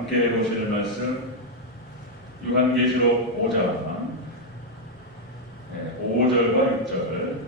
함께 보실 말씀 요한계시록 5장 5절과 6절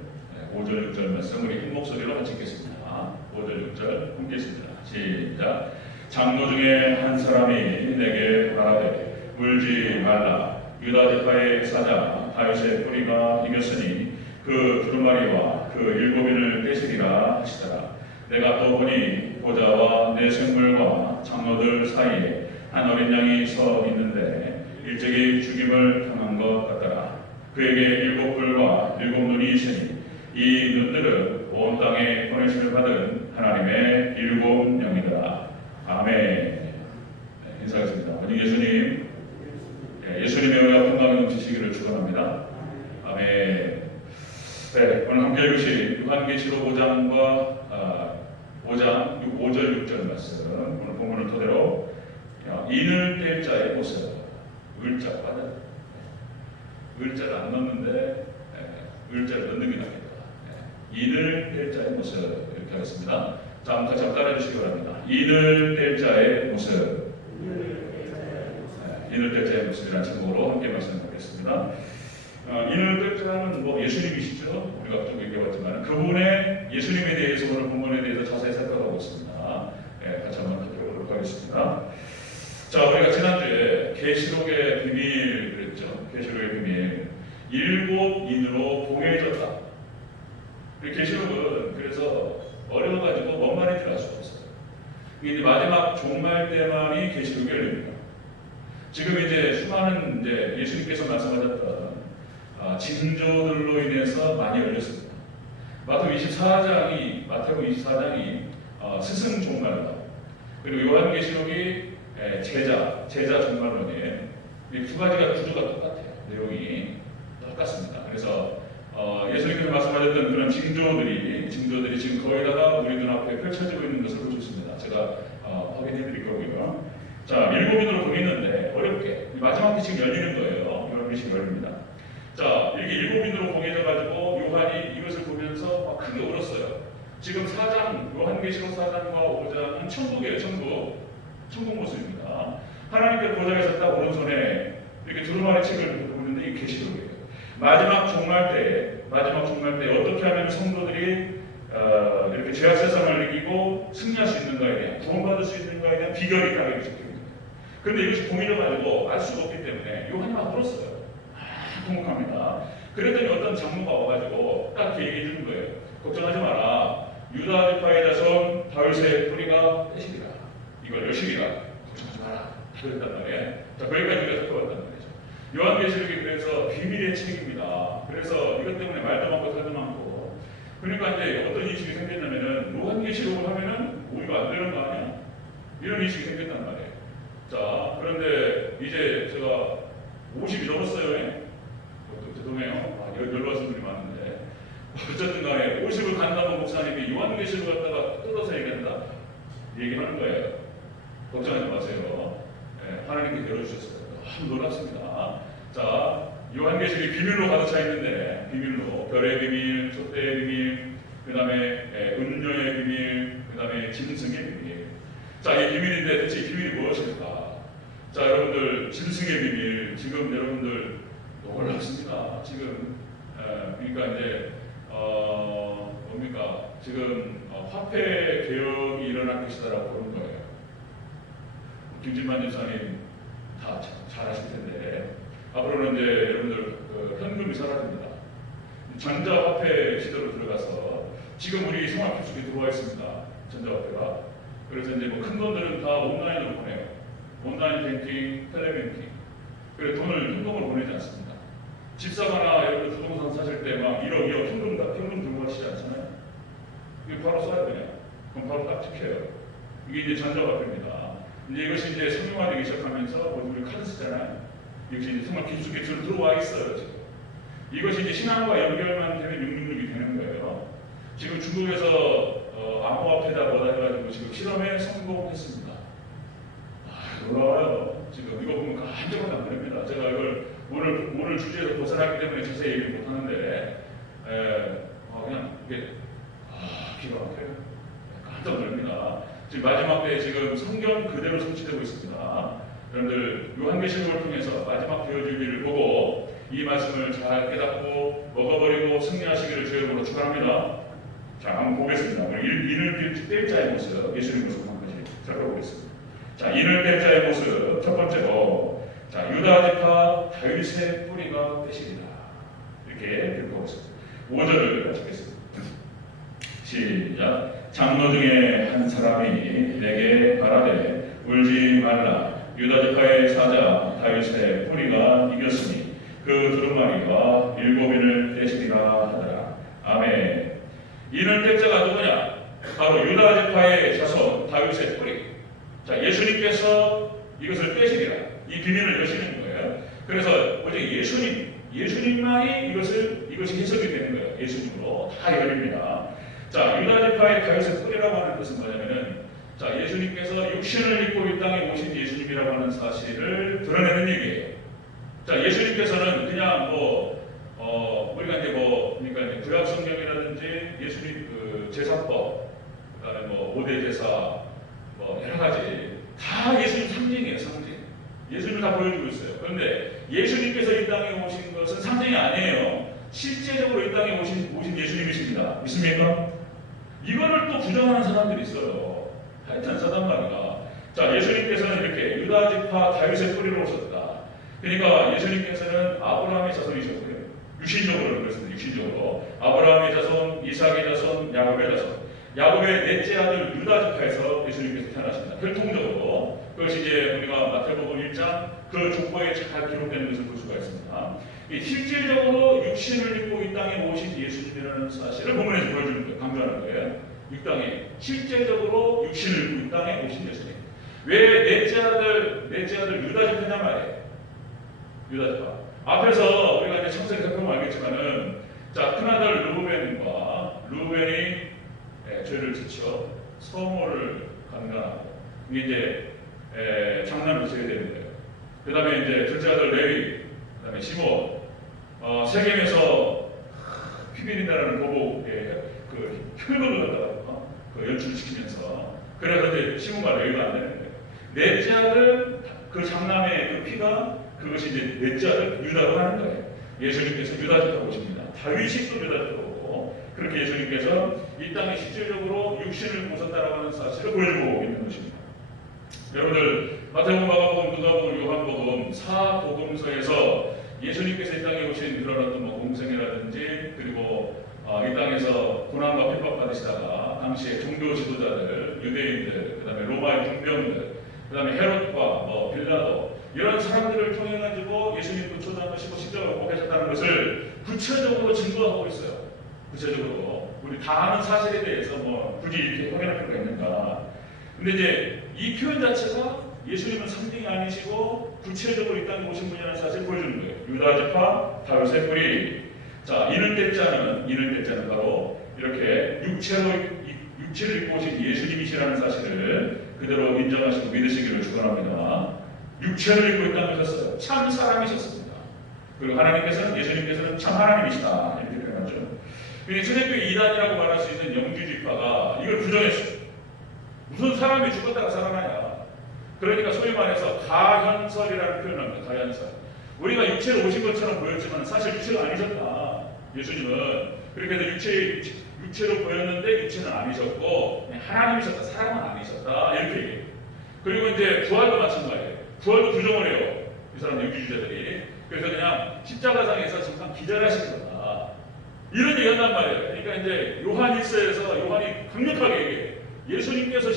5절 6절 말씀 우리 한 목소리로 같이 읽겠습니다. 5절 6절 함께 읽습니다. 시작. 장로 중에 한 사람이 내게 말하되 울지 말라. 유다 지파의 사자 다윗의 뿌리가 이겼으니 그 두루마리와 그 일곱인을 떼시리라 하시더라. 내가 또 보니 보좌와 내 생물과 장로들 사이에 한 어린 양이 서 있는데 일찍이 죽임을 당한 것 같더라. 그에게 일곱 뿔과 일곱 눈이 있으니 이 눈들은 온 땅에 보내심을 받은 하나님의 일곱 영이더라. 아멘. 네, 인사하겠습니다. 아버지 예수님, 예수님의 은혜와 평강이 넘치시기를 축원합니다. 아멘. 네, 오늘 함께 읽으신 요한계시록 5장과 5장 5절 6절 말씀 오늘 본문을 토대로 인을 뗄 자의 모습 을자 빠져 을자를 안 넣는데 을자를 넣는 게 납니다. 인을 뗄 자의 모습 이렇게 하겠습니다. 자, 한번 같이 따라해 주시기 바랍니다. 인을 뗄 자의 모습 인을 뗄 자의 모습이라는 제목으로 함께 말씀드리겠습니다. 인을 뗄 자는 예수님이시죠. 우리가 좀 얘기해봤지만 그분의 예수님에 대해서 오늘 본문에 대해서 자세히 살펴보고 있습니다. 같이 한번 살펴보도록 하겠습니다. 자, 우리가 지난주에 계시록의 비밀 그랬죠. 계시록의 비밀 일곱 인으로 봉해졌다. 계시록은 그래서 어려워가지고 뭔 말인지 알 수가 없어요. 이제 마지막 종말 때만이 계시록이 열립니다. 지금 이제 수많은 이제 예수님께서 말씀하셨던 징조들로 인해서 많이 열렸습니다. 마태복음 24장이 스승 종말론, 그리고 요한계시록이 제자 종말론이에요. 이 두 가지가 구조가 똑같아요. 내용이 똑같습니다. 그래서 예수님께서 말씀하셨던 그런 징조들이 지금 거의 다가 우리 눈앞에 펼쳐지고 있는 것을 볼 수 있습니다. 제가 확인해 드릴 거고요. 자, 일곱인으로 봉했는데 어렵게 마지막 게 지금 열리는 거예요. 요한계시록이 열립니다. 자, 이렇게 일곱인으로 봉해져가지고 요한이 이것을 보면서 막 크게 울었어요. 지금 4장, 요한계시록 4장과 5장은 천국이에요. 천국 모습입니다. 하나님께서 보좌에 딱 오른손에 이렇게 두루마리 책을 보는데 이게 계시록이에요. 마지막 종말 때에 어떻게 하면 성도들이 이렇게 죄악 세상을 이기고 승리할 수 있는가에 대한, 구원받을 수 있는가에 대한 비결이 다 여기 적혀 있는 거예요. 그런데 이것이 봉해져가지고 알 수가 없기 때문에 요한이 막 울었어요. 통곡합니다. 그랬더니 어떤 장로가 와가지고 딱 얘기해 주는 거예요. 걱정하지 마라. 유다 지파의 자손 다윗의 뿌리가 떼시리라. 이걸 열심히라. 걱정하지 마라. 그랬단 말이에요. 자, 거기까지 우리가 살펴봤단 말이죠. 요한계시록이 그래서 비밀의 책입니다. 그래서 이것 때문에 말도 많고 탈도 많고. 그러니까 이제 어떤 인식이 생겼냐면은 요한계시록을 하면은 우리가 안 되는 거 아니야? 이런 인식이 생겼단 말이에요. 자, 그런데 이제 제가 50이 넘었어요. 죄송해요. 열받은 분이 많은데 어쨌든 간에 50을 간다는 목사님이 요한계시록을 갖다가 뜯어서 얘기한다. 얘기하는 거예요. 걱정하지 마세요. 하나님께 열어주셨어요. 너무 놀랍습니다. 자, 요한계시록이 비밀로 가득 차 있는데 비밀로 별의 비밀, 촛대의 비밀, 그 다음에 음료의 비밀, 그 다음에 짐승의 비밀. 자, 이 비밀인데 대체 이 비밀이 무엇일까? 자, 여러분들 짐승의 비밀 지금 여러분들 놀랍습니다. 지금 그러니까 이제 뭡니까? 지금 화폐 개혁이 일어날 것이다라고 그런 거예요. 김진만 집사님 다 잘 아실 텐데 앞으로는 이제 여러분들 현금이 사라집니다. 전자화폐 시대로 들어가서 지금 우리 생활 필수에 들어와 있습니다. 전자화폐가. 그래서 이제 큰 돈들은 다 온라인으로 보내요. 온라인 뱅킹, 텔레뱅킹. 그래 돈을 현금으로 보내지 않습니다. 집 사거나 여러분 부동산 사실 때 막 1억, 2억 현금 들고 가시지 않잖아요. 이게 바로 써야 돼요. 그럼 바로 딱 찍혀요. 이게 이제 전자화폐입니다. 이제 이것이 이제 상용화되기 시작하면서 우리 카드 쓰잖아요. 이것이 이제 정말 기술로 들어와 있어요. 지금. 이것이 이제 신앙과 연결만 되면 666이 되는 거예요. 지금 중국에서 암호화폐다 뭐다 해가지고 지금 실험에 성공했습니다. 놀라워요. 지금 이거 보면 깜짝 놀랍니다. 제가 이걸 오늘 주제에서 벗어났기 때문에 자세히 얘기 못 하는데, 그냥 이게 기가 막혀요. 깜짝 놀랍니다. 지금 마지막 때 지금 성경 그대로 그대로 성취되고 있습니다. 여러분들 요한계시록을 통해서 마지막 되어질 일을 보고 이 말씀을 잘 깨닫고 먹어버리고 승리하시기를 주의 이름으로 축원합니다. 자, 한번 보겠습니다. 인을 뗄 자의 모습, 예수님 모습 한 가지 살펴보겠습니다. 자, 인을 뗄 자의 모습 첫 번째로, 자, 유다 지파 다윗의 뿌리가 떼시리라, 이렇게 기록하고 있습니다. 5절을 같이 읽겠습니다. 시작. 장로 중에 한 사람이 내게 말하되 울지 말라. 유다 지파의 사자 다윗의 뿌리가 이겼으니 그 두루마리가 7인을 떼시리라 하더라. 아멘. 이는 뗄 자가 누구냐? 바로 유다 지파의 자손 다윗의 뿌리. 자, 예수님께서 이것을 떼시리라, 이 비밀을 여시는 거예요. 그래서 오직 예수님만이 이것이 해석이 되는 거예요. 예수님으로 다 열립니다. 자, 유다 지파의 다윗의 뿌리라고 하는 뜻은 뭐냐면은, 자, 예수님께서 육신을 입고 이 땅에 오신 예수님이라고 하는 사실을 드러내는 얘기예요. 자, 예수님께서는 그냥 우리가 그러니까 이제 구약 성경이라든지 예수님 그 제사법, 그다음에 5대 제사, 여러 가지 다 예수님 상징이에요, 상징. 예수님을 다 보여주고 있어요. 그런데 예수님께서 이 땅에 오신 것은 상징이 아니에요. 실제적으로 이 땅에 오신 예수님이십니다. 믿습니까? 이거를 또 부정하는 사람들이 있어요. 하여튼 사단 말이야. 자, 예수님께서는 이렇게 유다 지파 다윗의 뿌리로 오셨다. 그러니까 예수님께서는 아브라함의 자손이셨고요. 육신적으로 그렇습니다. 육신적으로 아브라함의 자손, 이삭의 자손, 야곱의 자손. 야곱의 넷째 아들 유다 지파에서 예수님께서 태어나십니다. 혈통적으로. 그것이 이제 우리가 마태복음 1장 그 족보에 잘 기록되는 것을 볼 수가 있습니다. 실질적으로 육신을 입고 이 땅에 오신 예수님이라는 사실을 본문에서 보여주는 거예요. 강조하는 거예요. 이 땅에 실제적으로 육신을 입고 이 땅에 오신 예수님. 왜 넷째 아들 유다 지파냐 말이에요. 유다 지파. 앞에서 우리가 이제 창세기 살펴보면 알겠지만은, 자, 큰아들 루벤이 죄를 지쳐 서모를 강간하고, 이게 이제 장난을 치게 되는 거예요. 그 다음에 이제 둘째 아들 레위, 그 다음에 시몬, 세겜에서 피비린다라는 보복에 그 혈극을 갖다가 그 연출시키면서, 그래서 이제 시몬과 레위가 안 되는 거예요. 넷째 아들 그 장남의 그 피가, 그것이 이제 넷째 아들 유다로 하는 거예요. 예수님께서 유다 지파로 오십니다. 다윗이 또 유다 지파로 오고, 그렇게 예수님께서 이 땅에 실질적으로 육신을 보셨다라고 하는 사실을 보여주고 있는 것입니다. 여러분들 마태복음, 마가복음, 누가복음, 요한복음 4복음서에서 예수님께서 이 땅에 오신 그런 어떤 공생이라든지, 그리고 이 땅에서 고난과 핍박받으시다가 당시에 종교 지도자들, 유대인들, 그 다음에 로마의 군병들, 그 다음에 헤롯과 빌라도, 이런 사람들을 통해 가지고 예수님도 초장하시고 십자가를 못 하셨다는 것을 구체적으로 증거하고 있어요. 구체적으로 우리 다 아는 사실에 대해서 굳이 이렇게 확인할 필요가 있는가? 근데 이제 이 표현 자체가 예수님은 상징이 아니시고 구체적으로 이 땅에 오신 분이라는 사실을 보여주는 거예요. 유다 지파 다윗의 뿌리. 자, 인을 뗄 자는 바로 이렇게 육체를 입고 오신 예수님이시라는 사실을 그대로 인정하시고 믿으시기를 축원합니다. 육체를 입고 이 땅에 오셨어요. 참 사람이셨습니다. 그리고 예수님께서는 참 하나님이시다, 이렇게 표현하죠. 초대교회 이단이라고 말할 수 있는 영주지파가 이걸 부정했어요. 무슨 사람이 죽었다가 살아나냐. 그러니까 소위 말해서 가현설이라는 표현을 합니다. 가현설. 우리가 육체로 오신 것처럼 보였지만 사실 육체가 아니셨다, 예수님은. 그렇게 해서 육체로 보였는데 육체는 아니셨고 하나님이셨다, 사람은 아니셨다, 이렇게 얘기해요. 그리고 이제 부활도 마찬가지예요. 부활도 부정을 해요, 이 사람 영주주자들이. 그래서 그냥 십자가상에서 잠깐 기절하신 거다, 이런 얘기 한단 말이에요. 그러니까 이제 요한 1서에서 요한이 강력하게 얘기해요. 예수님께서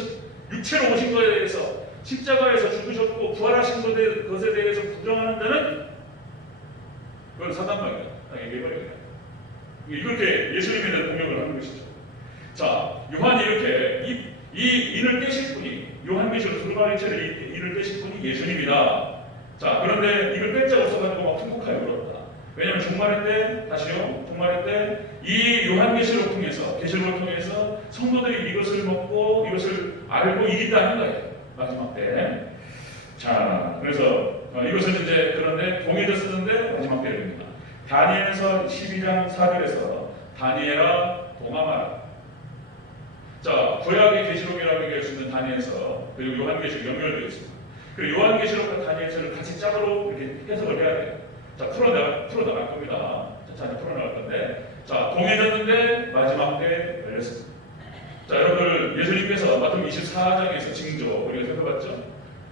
육체로 오신 것에 대해서, 십자가에서 죽으셨고 부활하신 것에 대해서 부정하는 데는 그건 사단 말이에요. 얘기해버려요. 이렇게 예수님에 대한 공격을 하는 것이죠. 자, 요한이 이렇게 이 인을 떼실 분이, 요한계시록 두루마리처럼 인을 떼실 분이 예수님이다. 자, 그런데 이걸 뺄 자가 없어가지고 막 통곡하여 울었다. 왜냐하면 종말의 때 이 요한계시록을 통해서 성도들이 이것을 먹고 이것을 알고 이긴다는 거예요, 마지막 때. 자, 그래서 이것은 이제 그런데 동해졌었는데 마지막 때 열립니다. 다니엘서 12장 4절에서 다니엘아 동함하라. 자, 구약의 계시록이라고 얘기할 수 있는 다니엘서 그리고 요한계시록 연결되어 있습니다. 그리고 요한계시록과 다니엘서를 같이 짝으로 이렇게 해석을 해야 돼요. 자, 풀어나갈 겁니다. 자, 풀어나갈 건데, 자, 공해졌는데 마지막 때 열렸습니다. 자, 여러분들 예수님께서 마태복음 24장에서 징조 우리가 살펴봤죠?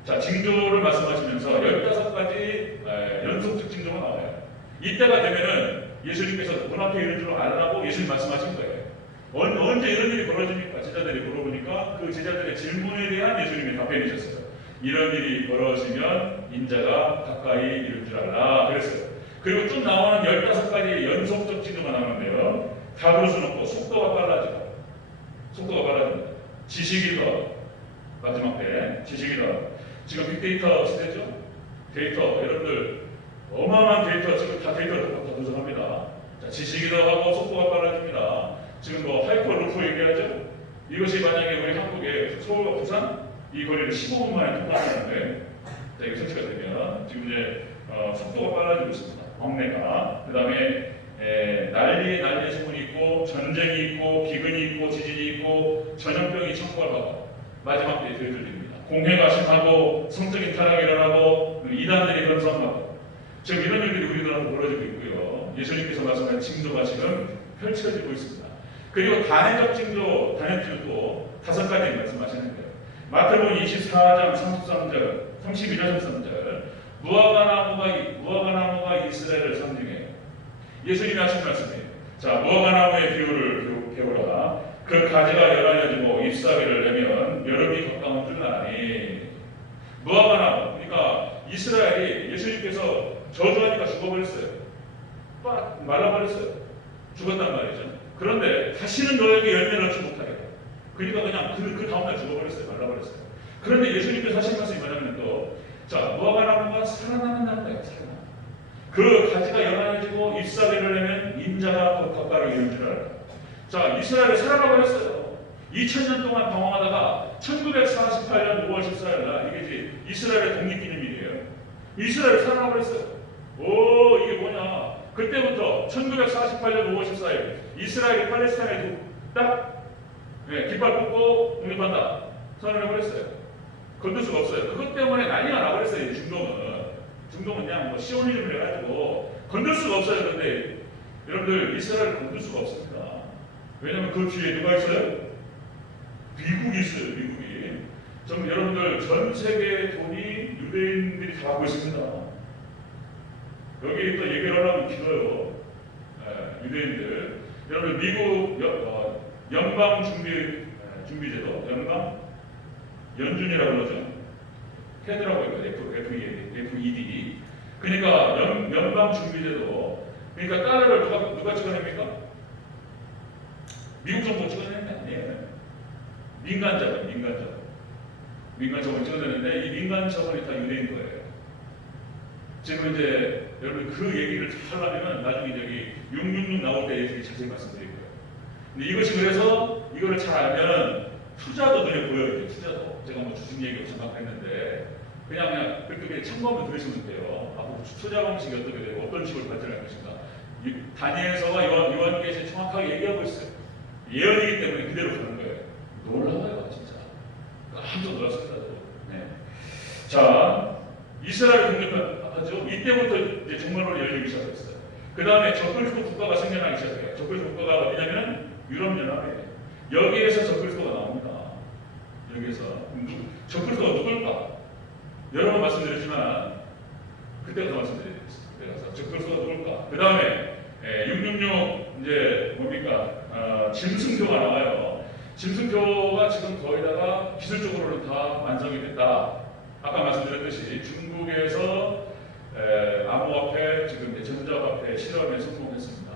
자, 징조를 말씀하시면서 15가지 연속적 징조가 나와요. 이때가 되면은 예수님께서 눈앞에 이런 줄 알라고 예수님 말씀하신 거예요. 언제 이런 일이 벌어집니까? 제자들이 물어보니까 그 제자들의 질문에 대한 예수님이 답변해 주셨어요. 이런 일이 벌어지면 인자가 가까이 이를 줄 알라 그랬어요. 그리고 쭉 나오는 15가지 연속적 징조가 나오는데요. 답을 수놓고 속도가 빨라지고 지식이 더 마지막 때 지식이 더 지금 빅데이터 시대죠. 데이터 여러분들 어마어마한 데이터 지금 다 데이터를 다 분석합니다. 자, 지식이 더 하고 속도가 빨라집니다. 지금 뭐 하이퍼루프 얘기하죠. 이것이 만약에 우리 한국의 서울과 부산 이 거리를 15분 만에 통과하는데 이게 설치가 되면 지금 이제 속도가 빨라지고 있습니다. 광내가 그 다음에 난리의 소문이 있고 전쟁이 있고 기근이 있고 지진이 있고 전염병이 청구하고 마지막 때에 들립니다. 공해가 심하고 성적인 타락이 일어나고 이단들이 번성하고 지금 이런 일들이 우리나라로 벌어지고 있고요. 예수님께서 말씀하신 징조가 지금 펼쳐지고 있습니다. 그리고 단회적 징조, 단회적도 5가지 말씀하시는 거예요. 마태복음 24장 33절, 32절, 33절 무화과나무가 이스라엘을 상징해요. 예수님이 하신 말씀이에요. 자, 무화과나무의 비유를 배우라. 그 가지가 열하여지고 잎사귀를 내면 여름이 가까운 줄 아니. 무화과나무, 그러니까 이스라엘이 예수님께서 저주하니까 죽어버렸어요. 빡 말라버렸어요. 죽었단 말이죠. 그런데 다시는 너에게 열매를 얻지 못하게. 그러니까 그냥 그 다음날 죽어버렸어요. 말라버렸어요. 그런데 예수님께서 하신 말씀이 뭐냐면 또, 자, 무화과나무가 살아나는 거예요. 살아나. 그 가지가 연하여지고 잎사귀를 내면 인자가 곧 가까이 이른 줄 알아요. 자, 이스라엘이 살아나버렸어요. 2000년 동안 방황하다가 1948년 5월 14일 날 이게 이스라엘의 독립기념일이에요. 이스라엘이 살아나버렸어요. 오, 이게 뭐냐? 그때부터 1948년 5월 14일 이스라엘이 팔레스타인에 딱 깃발 꽂고 독립한다 선언을 해버렸어요. 건들 수가 없어요. 그것 때문에 난리가 나버렸어요. 중동은 그냥 뭐 시오니즘을 해가지고 건들 수가 없어요. 그런데 여러분들 이스라엘을 건들 수가 없습니다. 왜냐하면 그 뒤에 누가 있어요? 미국이 있어요. 미국이. 좀 여러분들 전 세계의 돈이 유대인들이 다 갖고 있습니다. 여기 또 얘기를 하려면 길어요. 유대인들. 여러분 미국 연방 준비제도, 연준이라고 그러죠. 테드라고 해요. FED. 그러니까 연방 준비제도. 그러니까 달러를 누가 찍어냅니까? 미국 정부 찍어내는 게 아니에요. 민간자본 찍어내는데 이 민간자본이 다 유대인 거예요. 지금 이제 여러분 그 얘기를 잘 하려면 나중에 저기 666 나올 때 자세히 말씀드릴 거예요. 근데 이것이 그래서 이거를 잘 알면 투자도 눈에 보여요. 투자도 제가 뭐 주식 얘기 없이 막 했는데 그냥 그렇게 참고하면 들으시면 돼요. 앞으로 투자 방식이 어떻게 되고 어떤 식으로 발전할 것인가. 다니엘서가 요한계시에 정확하게 얘기하고 있어요. 예언이기 때문에 그대로 가는 거예요. 놀라워요, 진짜. 깜짝 놀랐습니다. 네. 자, 이스라엘 독립하죠. 이때부터 이제 정말로 열리기 시작했어요. 그 다음에 적그리스도 국가가 생겨나기 시작해요. 적그리스도 국가가 어디냐면 유럽연합이에요. 여기에서 적그리스도가 나옵니다. 여기에서 적그리스도가 누굴까? 여러 번 말씀드렸지만 그때부터 말씀드리겠습니다. 그래서 적그리스도가 누굴까? 그 다음에 666 이제 뭡니까? 짐승표가 나와요. 짐승표가 지금 거의다가 기술적으로는 다 완성이 됐다. 아까 말씀드렸듯이 중국에서 암호화폐, 지금 전자화폐 실험에 성공했습니다.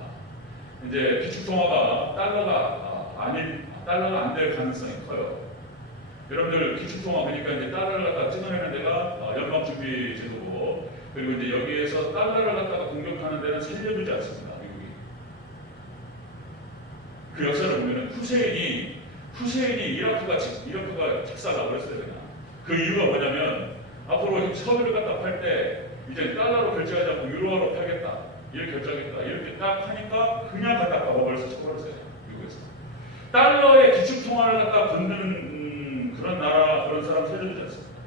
이제 기축통화가 달러가 안 될 가능성이 커요. 여러분들 기축통화 그러니까 이제 달러를 갖다 찍어내는 데가 연방준비제도고 그리고 이제 여기에서 달러를 갖다가 공격하는 데는 살려주지 않습니다. 미국이. 그 역사를 보면 후세인이 이라크가 작사가 그랬어요. 그냥. 그 이유가 뭐냐면 앞으로 석유를 갖다 팔 때 이제 달러로 결제하지 않고 유로화로 팔겠다. 이렇게 결정하겠다. 이렇게 딱 하니까 그냥 갖다 박아버려서 쳐버렸어요. 미국에서. 달러의 기축통화를 갖다 건드는 그런 나라 그런 사람 살려주지 않습니다.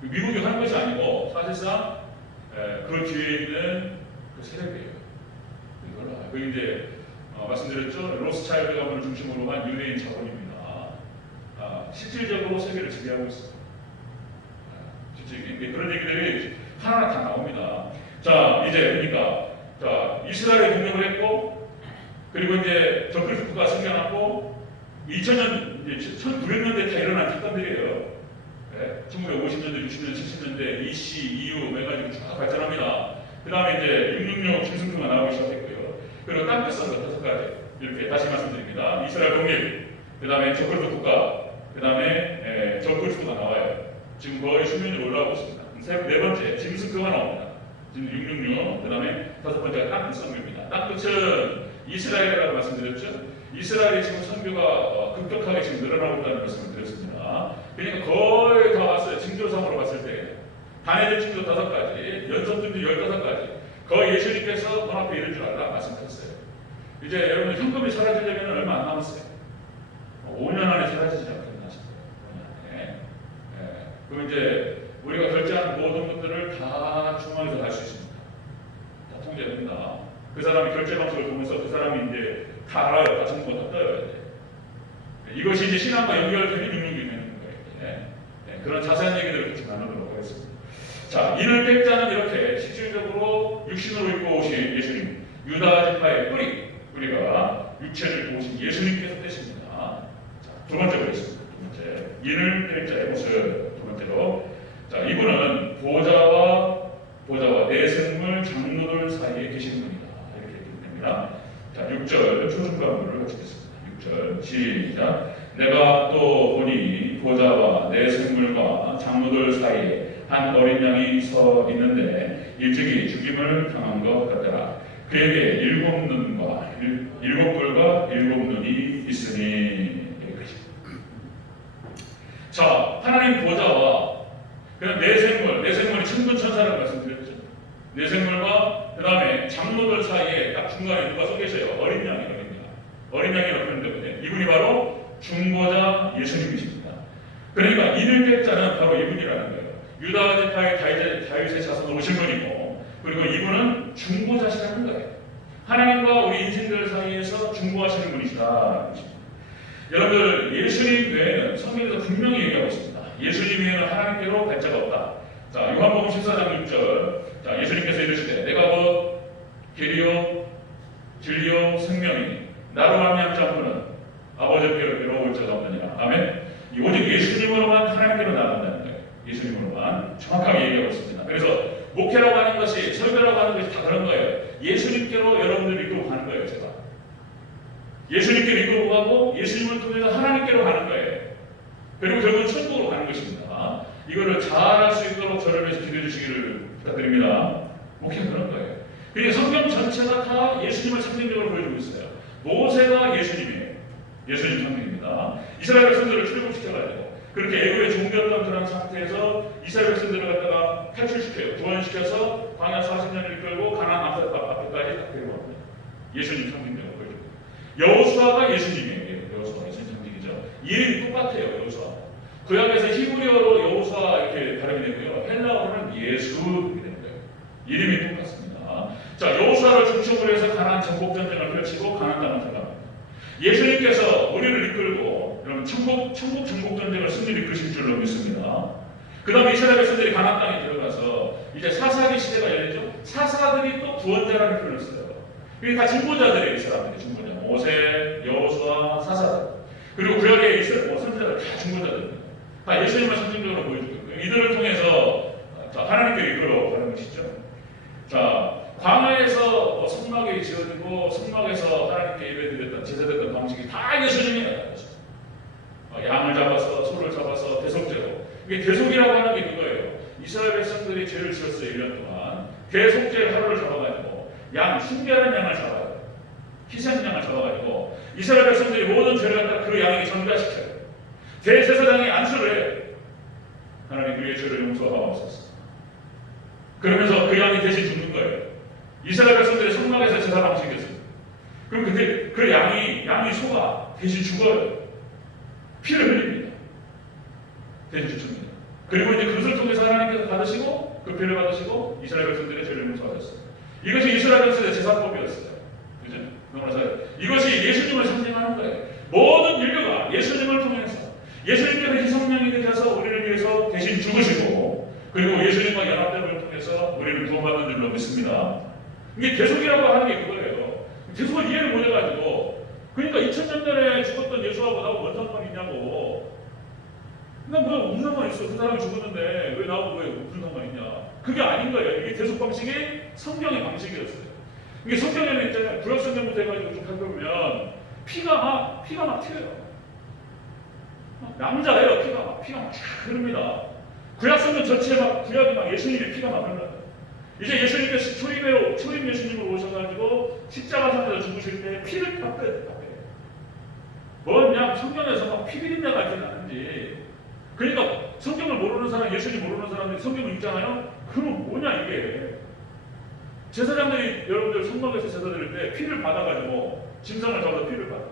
미국이 하는 것이 아니고 사실상 그 뒤에 있는 그 세력이에요. 그 이제 말씀드렸죠. 로스차일드 가문을 중심으로 한 유대인 자본입니다. 실질적으로 세계를 지배하고 있습니다. 실질적인 그런 얘기들이 하나하나 다 나옵니다. 자, 이제 그러니까 자, 이스라엘이 독립을 했고, 그리고 이제 적그리스도가 생겨났고, 2000년, 이제 1900년대 다 일어난 집단들이에요. 네? 1950년대, 60년대, 70년대, EC, EU 해가지고 쫙 발전합니다. 그 다음에 이제 666 김승표가 나오기 시작했고요. 그리고 땅끝선 것 5가지. 이렇게 다시 말씀드립니다. 이스라엘 독립, 그 다음에 적그리스도 국가, 그 다음에 적그리스도가 나와요. 지금 거의 수면이 올라오고 있습니다. 네 번째, 김승표가 나옵니다. 지금 666, 그 다음에 5번째가 땅끝 선교입니다. 땅끝은 이스라엘이라고 말씀드렸죠. 이스라엘이 지금 선교가 급격하게 지금 늘어나고 있다는 말씀을 드렸습니다. 그러니까 거의 다 왔어요. 징조상으로 봤을 때. 단회적 징조 5가지, 연속 징조 15가지. 거의 예수님께서 돈 앞에 이를 줄 알라 말씀하셨어요. 이제 여러분 현금이 사라지려면 얼마 안 남았어요. 5년 안에 사라지지 않겠나 싶어요. 5년 안에. 그럼 이제 우리가 결제한 모든 것들을 다 중앙에서 할 수 있습니다. 다 통제됩니다. 그 사람이 결제 방식을 보면서 그 사람이 이제 다 알아요. 다 정보가 다 떠야 돼. 이것이 이제 신앙과 연결되는 능력이 되는 거예요. 그런 자세한 얘기들을 같이 나누도록 하겠습니다. 자, 이를 뺄자는 이렇게 실질적으로 육신으로 입고 오신 예수님, 유다 지파의 뿌리가 육체를 입고 오신 예수님께서 되십니다. 자, 두 번째 보겠습니다. 두 번째, 이를 뺄자의 모습. 두 번째로, 자, 이분은 보좌와 내생물 장로들 사이에 계신 분이다. 이렇게 얘기됩니다. 자, 6절 초중반부를 같이 읽겠습니다. 6절 시작. 내가 또 보니 보좌와 내생물과 장로들 사이에 한 어린 양이 서 있는데 일찍이 죽임을 당한 것 같더라. 그에게 7 뿔과 7 눈이 있으니. 여기까지. 자, 하나님 보좌와 그냥 내생물이 천군천사라고 말씀드렸죠. 내생물과 그 다음에 장로들 사이에 딱 중간에 누가 서 계세요? 어린 양이라고 하는데 이분이 바로 중보자 예수님이십니다. 그러니까 이를 뺄자는 바로 이분이라는 거예요. 유다 지파의 다윗의 자손으로 오신 분이고, 그리고 이분은 중보자시라는 거예요. 하나님과 우리 인생들 사이에서 중보하시는 분이시다. 여러분들, 예수님 외에는 성경에서 분명히 얘기하고 있습니다. 예수님 외에는 하나님께로 갈 자가 없다. 자, 요한복음 14장 6절. 자, 예수님께서 이르시되 내가 곧 길이요 진리요 생명이니 나로 말미암지 않고는 아버지께로 올 자가 없느니라. 아멘. 오직 예수님으로만 하나님께로 나간다는 거예요. 예수님으로만 정확하게 얘기하고 있습니다. 그래서 목회라고 하는 것이, 설교라고 하는 것이 다 그런 거예요. 예수님께로 여러분들을 이끌고 가는 거예요. 제가 예수님께로 이끌고 가고 예수님을 통해서 하나님께로 가는 거예요. 그리고 결국은 천국으로 가는 것입니다. 이거를 잘 할 수 있도록 저를 위해서 기도해 주시기를 부탁드립니다. 목회는 그런 거예요. 그러니까 성경 전체가 다 예수님을 상징적으로 보여주고 있어요. 모세가 예수님이에요. 예수님 상징입니다. 이스라엘 백성들을 출국시켜가지고 그렇게 애굽에 종되었던 그런 상태에서 이스라엘 백성들을 갖다가 탈출시켜요. 구원시켜서 광야 40년을 이끌고 가나안 앞에까지 딱 데려옵니다. 예수님 상징적으로 보여줍니다. 여호수아가 예수님이에요. 여호수아 예수님 상징이죠. 이름이 똑같아요. 여호수아. 구약에서 히브리어로 여호수아 이렇게 발음이 되고요. 헬라어로는 예수 이렇게 되는 거예요. 이름이 똑같습니다. 자, 여호수아를 중심으로 해서 가나안 정복 전쟁을 펼치고 가나안 땅을 들어갑니다. 예수님께서 우리를 이끌고 여러분 천국 정복 전쟁을 승리를 이끄실 줄로 믿습니다. 그 다음에 이스라엘 백성들이 가나안 땅에 들어가서 이제 사사기 시대가 열리죠. 사사들이 또 구원자라는 표현을 써요. 이게 다 중보자들이에요. 이 사람들이 중보자. 모세, 여호수아, 사사들. 그리고 구약의 이스라엘 선지자들 다 중보자들입니다. 다 예수님을 상징적으로 보여주고 이들을 통해서 하나님께 이끌어 가는 것이죠. 자, 광야에서 성막이 지어지고 성막에서 하나님께 예배드렸던 제사드렸던 방식이 다 예수님이에요. 양을 잡아서 소를 잡아서 대속제로. 이게 대속이라고 하는 게 그거예요. 이스라엘 백성들이 죄를 지었어요. 1년 동안. 대속제 하루를 잡아가지고 양, 숭배하는 양을 잡아요. 희생양을 잡아가지고 이스라엘 백성들이 모든 죄를 갖다 그 양에게 전가시켜요. 대제사장이 안수를 해요. 하나님 우리의 죄를 용서하옵소서. 그러면서 그 양이 대신 죽는 거예요. 이스라엘 백성들의 성막에서 제사 방식이었어요. 그럼 그때 그 양이 소가 대신 죽어요. 피를 흘립니다. 그리고 이제 그것을 통해서 하나님께서 받으시고 그 피를 받으시고 이스라엘 백성들의 죄를 용서하셨어요. 이것이 이스라엘 백성의 제사법이었어요. 그죠? 이것이 예수님을 상징하는 거예요. 모든 인류가 예수님을 통해서 예수님께서 희생양이 되셔서 우리를 위해서 대신 죽으시고 그리고 예수님과 연합됨을 통해서 우리를 구원받는 줄로 믿습니다. 이게 대속이라고 하는 게 그거예요. 대속을 이해를 못해가지고 그러니까 2000년 전에 죽었던 예수하고 나하고 뭔 상관이 있냐고. 그러니까 뭐 무슨 상관 있어. 그 사람이 죽었는데 왜 나하고 왜 무슨 상관 있냐. 그게 아닌 거예요. 이게 대속 방식이 성경의 방식이었어요. 이게 성경에는 있잖아요. 구약 성경부터 해가지고 좀 살펴보면 피가 막 튀어요. 남자예요. 피가 막 흐릅니다. 구약 성경 전체에 막 구약이 막 예수님의 피가 막 흘러요. 이제 예수님께서 초림 예수님을 오셔가지고 십자가상에서 죽으실 때 피를 다 빼요. 뭐냐? 성경에서 막 피 비린내가 있지 않은지. 그러니까 성경을 모르는 사람, 예수님 모르는 사람들이 성경을 읽잖아요. 그럼 뭐냐 이게? 제사장들이 여러분들 성막에서 제사 드릴 때 피를 받아가지고 짐승을 잡아서 피를 받아.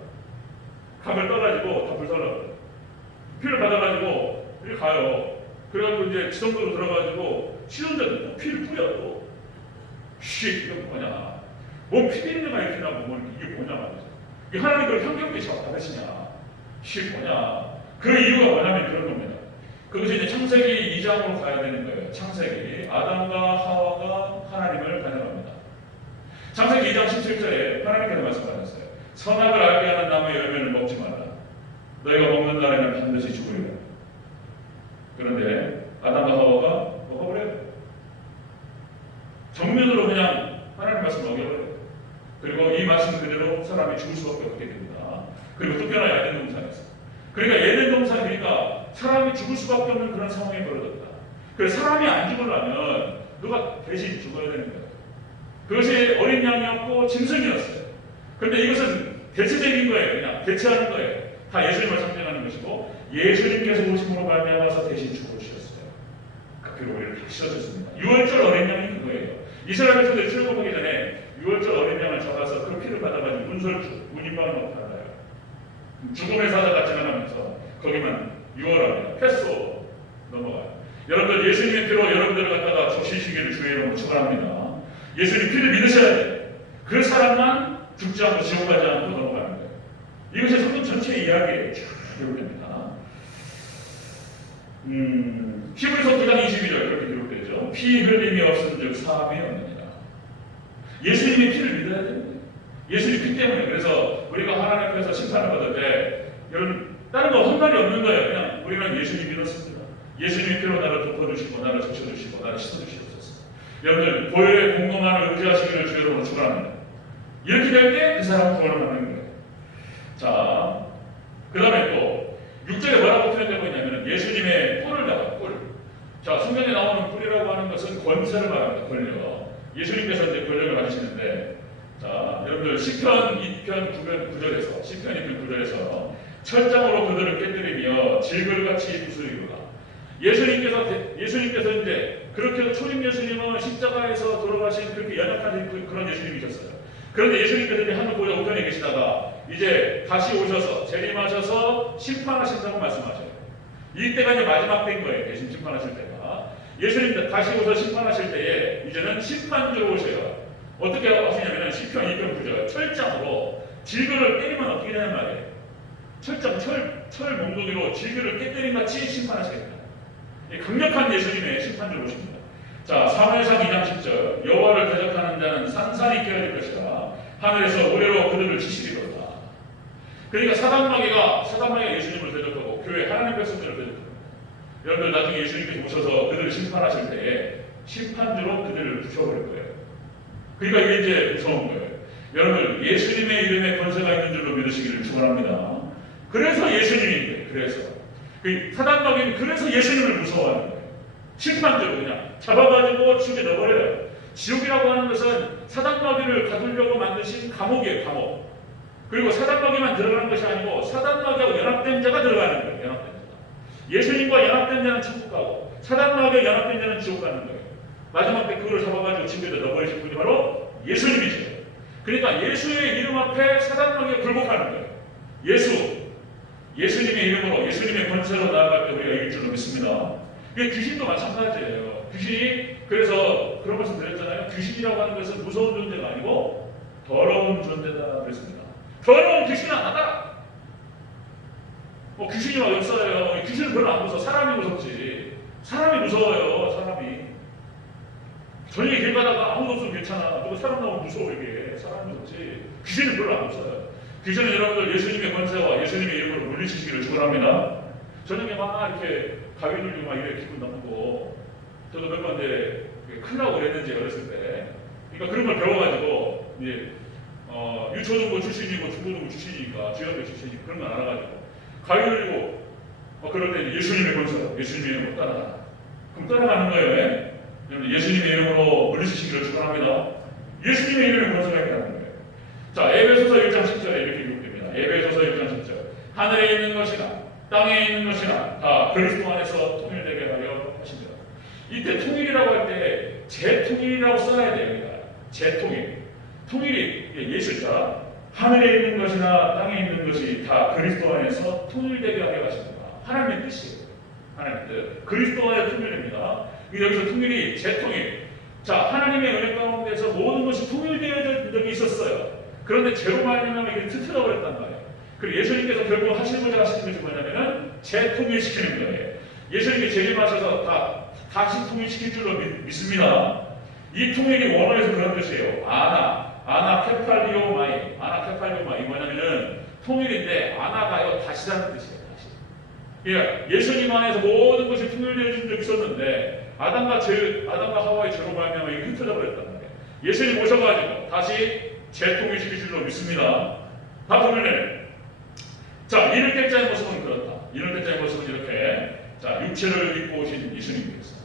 각을 떠가지고 다 불살라요. 피를 받아가지고 이렇게 가요. 그래가지고 이제 지성소로 들어가지고 시선자들 피를 뿌려요. 이게 뭐냐? 뭔 피 비린내가 이렇게 나고 뭐 이게 뭐냐 말이죠. 이 하나님께서 형경계시가 받으시냐? 이게 뭐냐? 그 이유가 뭐냐면 그런 겁니다. 그것이 이제 창세기 2장으로 가야 되는 거예요. 창세기 아담과 하와가 하나님을 반역합니다. 창세기 2장 17절에 하나님께서 말씀하셨어요. 선악을 알게 하는 나무의 열매를 먹지 마라. 너희가 먹는 날에는 반드시 죽으리라. 그런데 아담과 하와가 먹어버려요. 정면으로 그냥 하나님 말씀을 어겨버려요. 그리고 이 말씀 그대로 사람이 죽을 수밖에 없게 됩니다. 그리고 쫓겨나야 에덴 동산에서. 그러니까 에덴 동산이니까 사람이 죽을 수밖에 없는 그런 상황이 벌어졌다. 그래서 사람이 안 죽으려면 누가 대신 죽어야 되는 거예요. 그것이 어린 양이었고 짐승이었어요. 그런데 이것은 대체적인 거예요. 그냥 대체하는 거예요. 다 예수님을 상징하는 것이고 예수님께서 오심으로 말미암아서 대신 죽어주셨어요. 그리고 우리를 다시 씌워줬습니다. 6월절 어린 양이 그거예요. 이스라엘에서 출애굽하기 전에 6월절 어린 양을 잡아서 그 피를 받아가지고 문인방을 막 달아요. 죽음의 사자가 지나가면서 거기만 6월합니다. 패스로 넘어가요. 여러분들 예수님의 피로 여러분들을 갖다가 적시시기를 주의 이름으로 축원합니다. 예수님 피를 믿으셔야 돼요. 그 사람만 죽지 않고 지옥 가지 않고 넘어가는 거예요. 이것이 성경 전체의 이야기예요. 쭉 기록됩니다. 히브리서 9장 22절 이렇게 기록되죠. 피 흘림이 없은즉 사함이 없느니라. 예수님의 피를 믿어야 됩니다. 예수님 피 때문에. 그래서 우리가 하나님 앞에서 심판을 받을 때 여러분 다른 거 한 말이 없는 거예요. 그냥 우리는 예수님 믿었습니다. 예수님의 피로 나를 덮어주시고 나를 적셔주시고 나를 씻어주시옵소서. 여러분들 보혈의 공로만을 의지하시기를 주의 이름으로 축원합니다. 이렇게 될 때 그 사람 구원을 받는 거예요. 자, 그 다음에 또 6절에 뭐라고 표현되고 있냐면 예수님의 뿔을 다가 뿔. 자, 성경에 나오는 뿔이라고 하는 것은 권세를 말합니다. 권력. 예수님께서 이제 권력을 가지시는데, 자, 여러분들 시편 2편 9절에서 시편 2편 9절에서 철장으로 그들을 깨뜨리며 질글같이 부수리구나. 예수님께서 이제 그렇게 해서 초림 예수님은 십자가에서 돌아가신 그렇게 연약한 그런 예수님이셨어요. 그런데 예수님께서 이제 하늘 보좌 우편에 계시다가 이제 다시 오셔서 재림하셔서 심판하신다고 말씀하셔요. 이때가 이제 마지막 때인 거예요. 대신 심판하실 때가. 예수님 다시 오셔서 심판하실 때에 이제는 심판주로 오셔요. 어떻게 하시냐면 시편 2편 9절 철장으로 질그를 때리면 어떻게 되는 말이에요. 철 몽둥이로 질그를 깨뜨린 같이 심판하시겠다. 강력한 예수님의 심판주로 오십니다. 자, 사무엘상 2장 10절 여호와를 대적하는 자는 산산이 깨어질 것이다. 하늘에서 우레로 그들을 치시리로다. 그러니까 사단마귀가 예수님을 대적하고 교회 하나님 백성들을 대적합니다. 여러분들 나중에 예수님께서 오셔서 그들을 심판하실 때에 심판주로 그들을 부셔버릴 거예요. 그러니까 이게 이제 무서운 거예요. 여러분 예수님의 이름에 권세가 있는 줄로 믿으시기를 축원합니다. 그래서 예수님인데 그래서 사단마귀는 그래서 예수님을 무서워하는 거예요. 심판주로 그냥 잡아가지고 지옥에 넣어버려요. 지옥이라고 하는 것은 사단마귀를 가두려고 만드신 감옥이에요. 감옥. 그리고 사단마귀만 들어가는 것이 아니고 사단마귀하고 연합된 자가 들어가는 거예요. 연합된 자가. 예수님과 연합된 자는 천국 가고 사단마귀와 연합된 자는 지옥 가는 거예요. 마지막 때 그걸 잡아가지고 지옥에 넣어버리신 분이 바로 예수님이죠. 그러니까 예수의 이름 앞에 사단마귀가 굴복하는 거예요. 예수님의 이름으로 예수님의 권세로 나아갈 때 우리가 이길 줄로 믿습니다. 이게 귀신도 마찬가지예요. 귀신이 그래서 그런 말씀 드렸잖아요. 귀신이라고 하는 것은 무서운 존재가 아니고 더러운 존재다 그랬습니다. 더러운 귀신은 안 하다. 뭐 귀신이 막 역사예요. 귀신은 별로 안 무서워. 사람이 무섭지. 사람이 무서워요. 사람이. 저녁에 길 가다가 아무도 없으면 괜찮아. 누가 사람 나오면 무서워 이게. 사람이 무섭지. 귀신은 별로 안 무서워요. 귀신은 여러분들 예수님의 권세와 예수님의 이름으로 물리치시기를 축원합니다. 저녁에 막 이렇게 가위 눌리고 막 이렇게 기분 나쁘고 저도 몇 번 이제 큰일 나고 그랬는지 어렸을 때 그러니까 그런 걸 배워가지고 이제 유초등부 출신이고 중고등부 출신이니까 주연대 출신이니까 그런 걸 알아가지고 가위 눌리고 그럴 때 예수님의 권세 예수님의 이름으로 따라가 그럼 따라가는 거예요. 왜? 예수님의 이름으로 물리치시기를 축원합니다. 예수님의 이름으로 권세가 있다는 거예요. 자, 에베소서 1장 10절에 이렇게 기록됩니다. 에베소서 1장 10절 하늘에 있는 것이나 땅에 있는 것이나 다 그리스도 안에서 통일되게 하려 하십니다. 이때 통일이라고 할 때 재통일이라고 써야 돼요. 여기가. 재통일. 통일이 예술자 하늘에 있는 것이나 땅에 있는 것이 다 그리스도 안에서 통일되게 하려 하십니다. 하나님의 뜻이에요. 하나님의 뜻. 그리스도 안에 통일됩니다. 여기서 통일이 재통일. 자, 하나님의 은혜 가운데서 모든 것이 통일되어진 적이 있었어요. 그런데 죄로 말미암아 이게 틀어져 버렸단 말이에요. 그리고 예수님께서 결국 하시고자 하시는 것이 뭐냐면은 재통일시키는 거예요. 예수님이 재림하셔서 다시 통일시킬 줄로 믿습니다. 이 통일이 원어에서 그런 뜻이에요. 아나케팔리오마이. 아나케팔리오마이 뭐냐면은 통일인데 아나가요 다시라는 뜻이에요. 다시. 그러니까 예수님 안에서 모든 것이 통일되어진 적이 있었는데 아담과 하와의 죄로 말미암아 이게 흩어져 버렸단 말이에요. 예수님 오셔가지고 다시 재통일시킬 줄로 믿습니다. 다 통일되네. 자, 이럴 때자의 모습은 그렇다. 이럴 때자의 모습은 이렇게 자, 육체를 입고 오신 예수님께서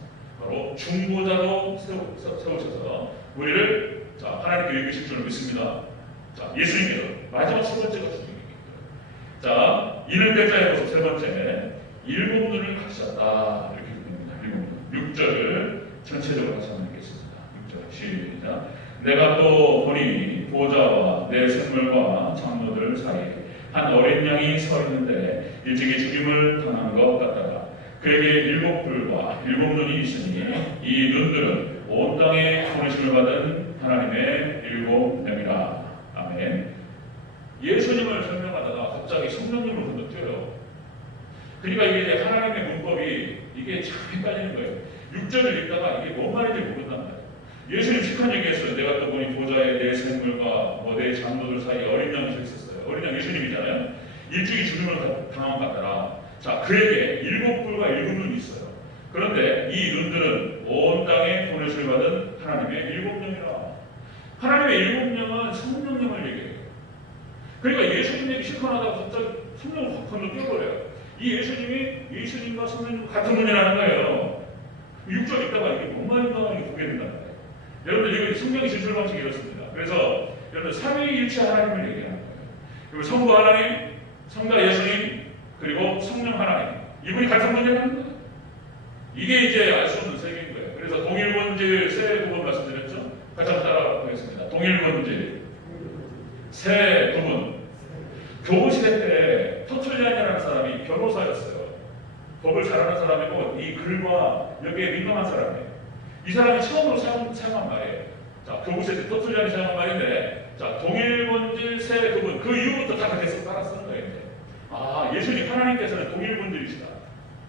바로 중보자로 세우셔서 우리를 자, 하나님께 이끄실 줄로 믿습니다. 자, 예수님께서 마지막 세 번째가 주님입니다. 자, 이럴 때자의 모습 세 번째 일곱 눈을 가지셨다 이렇게 됩니다. 일곱 눈. 6절을 전체적으로 같이 한번 읽겠습니다. 6절 시작. 내가 또 보니 보좌와 내 생물과 장로들 사이에 한 어린 양이 서 있는데 일찍이 죽임을 당한 것 같다가 그에게 일곱 뿔과 일곱 눈이 있으니 이 눈들은 온 땅에 보내심을 받은 하나님의 일곱 명이라. 아멘. 예수님을 설명하다가 갑자기 성령님을 건너뛰어요. 그러니까 이게 하나님의 문법이 이게 참 헷갈리는 거예요. 6절을 읽다가 이게 뭔 말인지 모른단 말이에요. 예수님 시kan 얘기했어요. 내가 또 보니 보좌에 내 생물과 내 장로들 사이에 어린 양이 서 있었어요. 어린 양 예수님이잖아요. 일찍이 죽음을 당한 것 같더라. 자, 그에게 일곱 뿔과 일곱 눈이 있어요. 그런데 이 눈들은 온 땅에 보내심을 받은 하나님의 일곱 명이라. 하나님의 일곱 명은 성령님을 얘기해요. 그러니까 예수님 얘기 시kan하다가 갑자기 성령을 확 건너뛰어버려요. 이 예수님과 성령님 같은 분이라는 거예요. 6절 읽다가 이게 뭔 말인가 보게 된단 말이에요. 여러분들 이거 성경의 진술 방식이 이렇습니다. 그래서 여러분들 삼위일체 하나님을 얘기하는 거예요. 그리고 성부 하나님, 성자 예수님, 그리고 성령 하나님. 이분이 같은 분이라는 거예요. 이게 이제 알 수 없는 세계인 거예요. 그래서 동일본질 세 부분 말씀드렸죠. 같이 한번 따라가보겠습니다. 동일본질 세 부분. 교부시대 때 터툴리안이라는 사람이 변호사였어요. 법을 잘하는 사람이고 이 글과 여기에 민감한 사람이에요. 이 사람이 처음으로 사용한 말이에요. 자, 교부시대 때 터툴리안이 사용한 말인데 자, 동일본질 세 부분. 그 이후부터 다 계속 따라 쓰는 거예요. 아, 예수님 하나님께서는 동일본질이시다.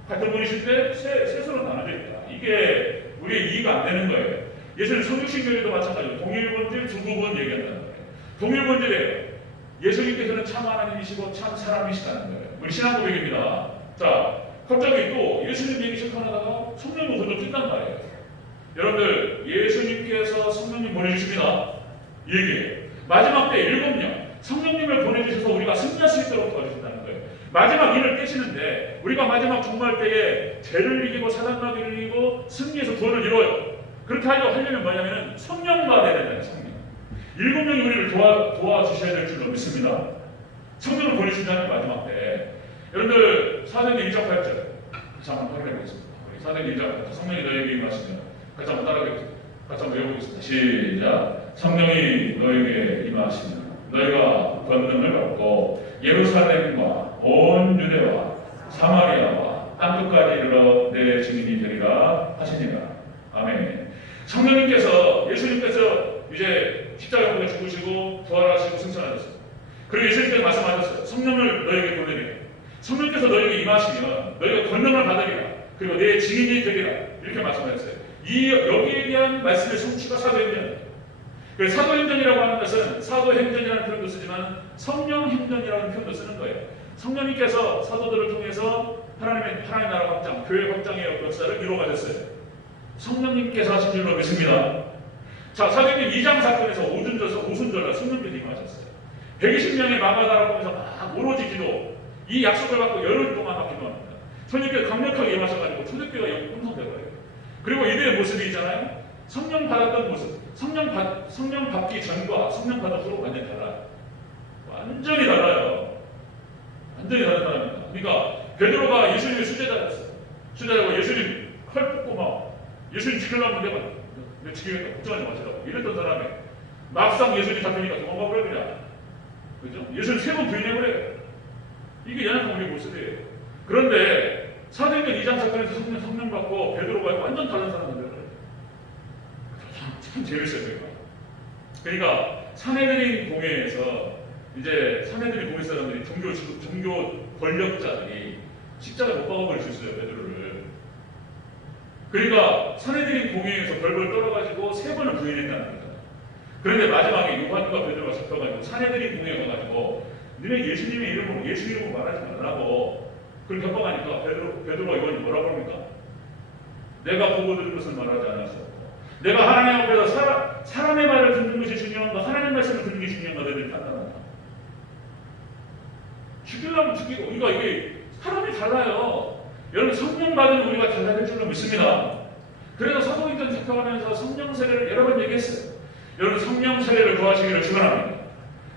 같은 분이실 때 셋으로 나눠져 있다. 이게 우리의 이해가 안 되는 거예요. 예수님 성육신교리도 마찬가지로 동일본질 두 부분 얘기한다는 거예요. 동일본질이에요. 예수님께서는 참 하나님이시고 참 사람이시다는 거예요. 우리 신앙 고백입니다. 자, 갑자기 또 예수님 얘기 시작하다가 성령을 건너뛴단 말이에요. 여러분들 예수님께서 성령님 보내주십니다. 얘기해요. 마지막 때 7명 성령님을 보내주셔서 우리가 승리할 수 있도록 도와주신다는 거예요. 마지막 일을 깨시는데 우리가 마지막 종말 때에 죄를 이기고 사단마귀를 이기고 승리해서 구원을 이뤄요. 그렇게 하려면 뭐냐면 성령 받아야 된다는 성령. 7명이 우리를 도와주셔야 될 줄로 믿습니다. 성령을 보내주신다는 마지막 때. 여러분들 사도행전 1장 8절 같이 한번 확인해 보겠습니다. 우리 사도행전 1장 8절 성령이 너에게 임하시면 같이 한번 따라하겠습니다. 같이 한번 외워보겠습니다. 시작. 성령이 너에게 임하시면 너희가 권능을 받고 예루살렘과 온 유대와 사마리아와 땅끝까지 이르러 내 증인이 되리라 하시니라. 아멘. 성령님께서, 예수님께서 이제 십자가에 못 박혀 죽으시고 부활하시고 승천하셨어요. 그리고 예수님께서 말씀하셨어요. 성령을 너에게 보내리라. 성령께서 너에게 임하시면 너희가 권능을 받으리라. 그리고 내 증인이 되리라. 이렇게 말씀하셨어요. 여기에 대한 말씀의 성취가 사도행전이에요. 그래서 사도행전이라고 하는 것은 사도행전이라는 표현도 쓰지만 성령행전이라는 표현도 쓰는 거예요. 성령님께서 사도들을 통해서 하나님의 나라 확장, 교회 확장의 역사를 이루어가셨어요. 성령님께서 하신 줄로 믿습니다. 자, 사도행전 2장 사건에서 오순절날 성령께서 임하셨어요. 120명의 마가다라 보면서 막 오로지 기도, 이 약속을 받고 열흘 동안 막 기도합니다. 성령께서 강력하게 임하셔가지고 초대교회가 형성되어요. 그리고 이들의 모습이 있잖아요. 성령 받았던 모습, 성령 받기 전과 성령 받은 후로 완전히 달라요. 완전히 달라요. 완전히 다른 사람입니다. 그러니까 베드로가 예수님의 수제자였어요. 수제자고 예수님 칼 뽑고 막 예수님 지키려면 내가 지키겠다, 걱정하지 마시라고 이랬던 사람이 막상 예수님 잡히니까 도망가 버려 그냥. 그죠? 예수님 3번 부인해버려요. 이게 연약한 우리 모습이에요. 그런데 사도행전 2장 사건에서 성령 받고 베드로가 완전 다른 사람들. 참 재밌어요. 그러니까 사내들인 공회에서 이제 사내들인 공회 사람들이 종교 권력자들이 십자가에 못 박아버릴 수 있어요, 베드로를. 그러니까 사내들인 공회에서 벌벌 떨어가지고 3번을 부인했다는 거죠. 그런데 마지막에 요한과 베드로가 잡혀가지고 사내들인 공회에 가가지고 너네 예수님의 이름으로 예수 이름으로 말하지 말라고 그렇게 협박하니까 베드로가 이번에 뭐라고 합니까? 내가 보고 들은 것을 말하지 않았어. 내가 하나님 앞에서 사람의 말을 듣는 것이 중요한가 하나님 말씀을 듣는 게 중요한가 너희들이 판단한다. 죽이려면 죽이고. 그러니까 이게 사람이 달라요. 여러분 성령 받은 우리가 달라질 줄로 믿습니다. 그래서 사도행전 작성하면서 성령 세례를 여러 번 얘기했어요. 여러분 성령 세례를 구하시기를 축원합니다.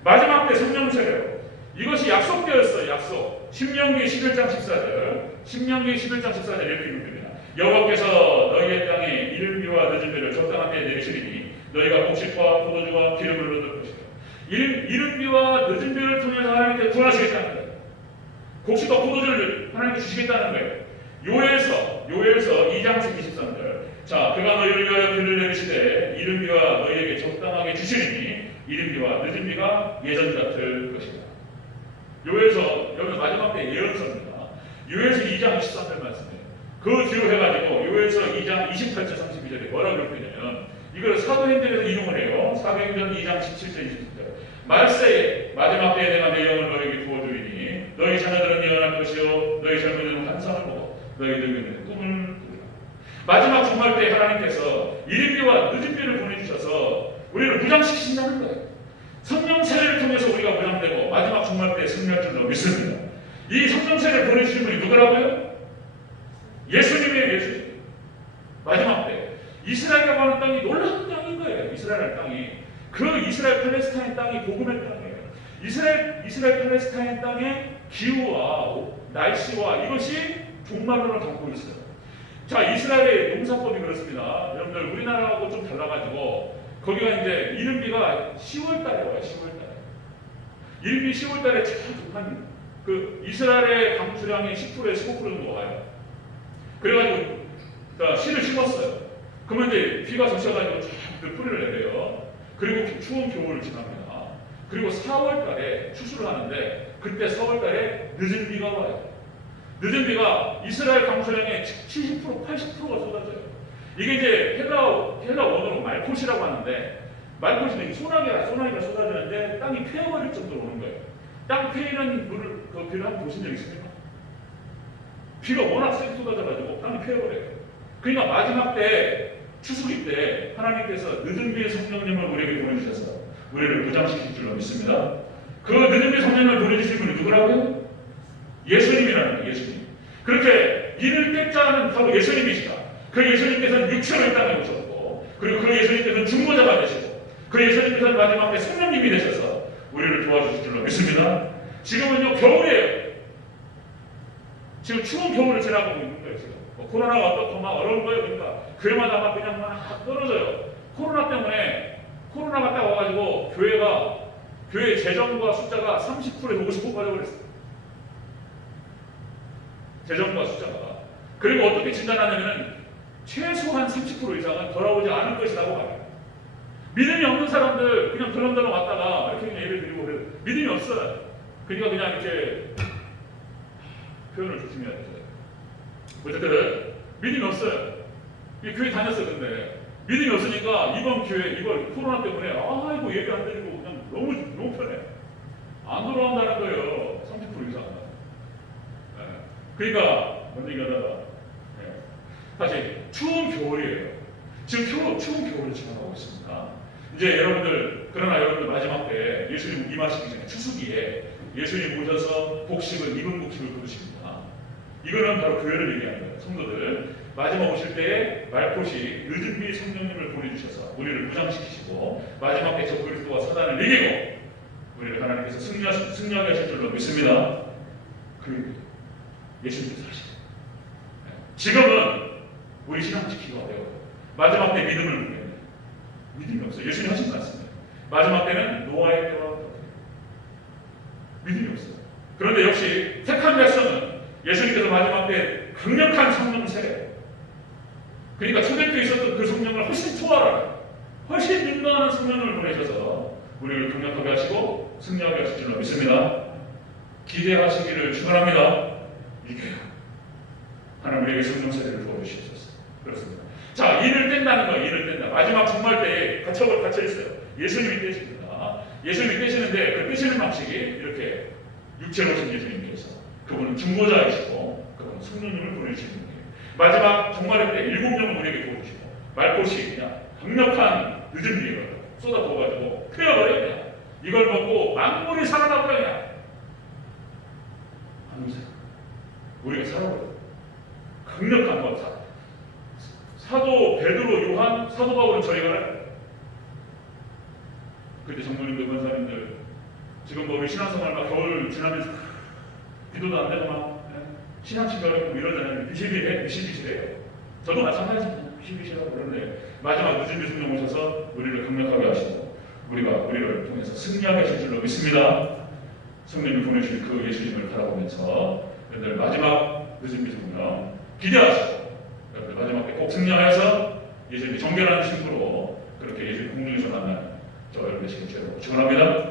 마지막 때 성령 세례로 이것이 약속되었어요. 약속. 신명기 11장 14절. 신명기 11장 14절 이렇게 읽습니다. 여호와께서 너희의 땅에 이른비와 늦은 비를 적당한 때에 내리시리니 너희가 곡식과 포도주와 기름을 얻을 것이다. 이른비와 늦은 비를 통해서 하나님께 구하시겠다는 거예요. 곡식과 포도주를 하나님께 주시겠다는 거예요. 요엘서 2장 23절. 자, 그가 너희를 위하여 비를 내리시되 이른비와 너희에게 적당하게 주시리니 이른비와 늦은 비가 예전 같을 것이다. 요엘서 여기 마지막 때 예언서입니다. 요엘서 2장 23절 말씀이에요. 그 뒤로 해가지고 요엘서 2장 28절 32절에 뭐라고 그랬냐면 이걸 사도행전에서 인용을 해요. 사도행전 2장 17절 20절. 말세에 마지막 때에 내가 내 영을 너희에게 부어주리니 너희 자녀들은 예언할 것이요 너희 젊은이들은 환상을 보고 너희 늙은이들은 꿈을 꾸리라. 마지막 종말 때 하나님께서 이른비와 늦은비를 보내주셔서 우리를 무장시키신다는 거예요. 성령 세례를 통해서 우리가 무장되고 마지막 종말 때 승리할 줄로 믿습니다. 이 성령 세례를 보내주신 분이 누구라고요? 예수님이에요. 예수님. 마지막 때 이스라엘이라고 하는 땅이 놀라운 땅인 거예요. 이스라엘 땅이. 그 이스라엘 팔레스타인 땅이 복음의 땅이에요. 이스라엘 팔레스타인 땅의 기후와 날씨와 이것이 종말론을 갖고 있어요. 자, 이스라엘의 농사법이 그렇습니다. 여러분들 우리나라하고 좀 달라가지고 거기가 이제 이른비가 10월달에 와요. 10월달에. 이른비 10월달에 한 그 이스라엘의 강수량의 10%에 15% 정도 와요. 그래가지고 씨를 심었어요. 그러면 이제 비가 젖혀가지고 쫙 뿌리를 내려요. 그리고 추운 겨울을 지납니다. 그리고 4월달에 추수를 하는데 그때 4월달에 늦은 비가 와요. 늦은 비가 이스라엘 강수량의 70% 80%가 쏟아져요. 이게 이제 헬라 원어로 말콧이라고 하는데 말콧이 소나기가 쏟아지는데 땅이 패어버릴 정도로 오는 거예요. 땅 패이는 비를 한번 보신 적 있습니까? 비가 워낙 세게 쏟아져가지고 땅이 패어버려요. 그러니까 마지막 때 추수기 때 하나님께서 늦은 비의 성령님을 우리에게 보내주셔서 우리를 무장시킬 줄로 믿습니다. 그 늦은 비의 성령님을 보내주신 분이 누구라고요? 예수님이라는 거예요. 예수님. 그렇게 이를 때자는 바로 예수님이시다. 그 예수님께서는 육체로 땅에 오셨고 그리고 그 예수님께서는 중보자가 되시고 그 예수님께서는 마지막 때 성령님이 되셔서 우리를 도와주실 줄로 믿습니다. 지금은요 겨울이에요. 지금 추운 겨울을 지나가고 있는 거예요. 지금 코로나가 어떻고 막 어려운 거예요. 그러니까 교회마다 막 그냥 막 떨어져요. 코로나 때문에 코로나가 딱 와가지고 교회 재정과 숫자가 30%에 50% 빠져버렸어요. 재정과 숫자가. 그리고 어떻게 진단하냐면 최소한 30% 이상은 돌아오지 않을 것이라고 봐요. 믿음이 없는 사람들 그냥 덜렁덜렁 왔다가 이렇게 그냥 예를 드리고 그래요. 믿음이 없어요. 그러니까 그냥 이렇게 표현을 조심해야 돼요. 어쨌든 믿음이 없어요. 교회 다녔어요. 근데 믿음이 없으니까 이번 교회 이번 코로나 때문에 아이고 예배 안 드리고 그냥 너무 편해. 안 돌아온다는 거예요. 30% 이상은. 네. 그러니까 먼저 얘기하다가 네. 다시 추운 겨울이에요. 지금 추운 겨울을 지나가고 있습니다. 이제 그러나 여러분들 마지막 때 예수님 임하시기 전에 추수기에 예수님 오셔서 복식을 입은 복식을 거두십니다. 이거는 바로 교회를 얘기하는 거예요. 성도들 마지막 오실 때에 말포시 늦은 비 성령님을 보내주셔서 우리를 무장시키시고 마지막 때 저 그리스도와 사단을 이기고 우리를 하나님께서 승리하게 하실 줄로 믿습니다. 그 예수님께서 하시고 지금은 우리 신앙 지키기가 어려워요. 마지막 때 믿음을 보내요. 믿음이 없어요. 예수님 하신 말씀이에요. 마지막 때는 노아의 때와 같아요. 믿음이 없어요. 그런데 역시 택한 백성은 예수님께서 마지막 때 강력한 성령 세례, 그러니까 초대교회에 있었던 그 성령을 훨씬 초월하는, 훨씬 능가하는 성령을 보내셔서 우리를 강력하게 하시고 승리하게 하실 줄로 믿습니다. 기대하시기를 축원합니다. 믿겨요. 하나님 우리에게 성령 세례를 부어주시옵소서. 그렇습니다. 자, 인을 뗀다는 거예요. 인을 뗀다. 마지막 종말 때에 갇혀 있어요. 예수님이 떼십니다. 예수님이 떼시는데 그 떼시는 방식이 이렇게 육체로 오신 예수님께서 그분은 중보자이시고 그분은 성령님을 보내주시는 거예요. 마지막 종말의 때 7명을 우리에게 보여주시고 말꽃이 그냥 강력한 늦은 비를 쏟아 부어가지고 태워버려요. 그냥. 이걸 먹고 만물이 살아나버려요. 그냥. 우리가 살아버려요. 강력한 것. 사도 베드로, 요한, 사도 바울은 저희가 알아요. 그때 장로님들, 권사님들 지금 뭐 우리 신앙생활 막 겨울 지나면서 기도도 안 되고 막 신앙치가 어렵고 이러잖아요. 비실비실해요. 저도 마찬가지입니다. 비실비실하고 그런데 마지막 늦은 성령 오셔서 우리를 강력하게 하시고 우리를 통해서 승리하게 하실 줄로 믿습니다. 성령을 보내주신 그 예수님을 바라보면서 여러분들 마지막 늦은 성령 기대하시고 여러분들 마지막 때 꼭 승리하여서 예수님이 정결한 신부로 그렇게 예수님 공중에서 만나는 저 여러분 되시길 축원합니다.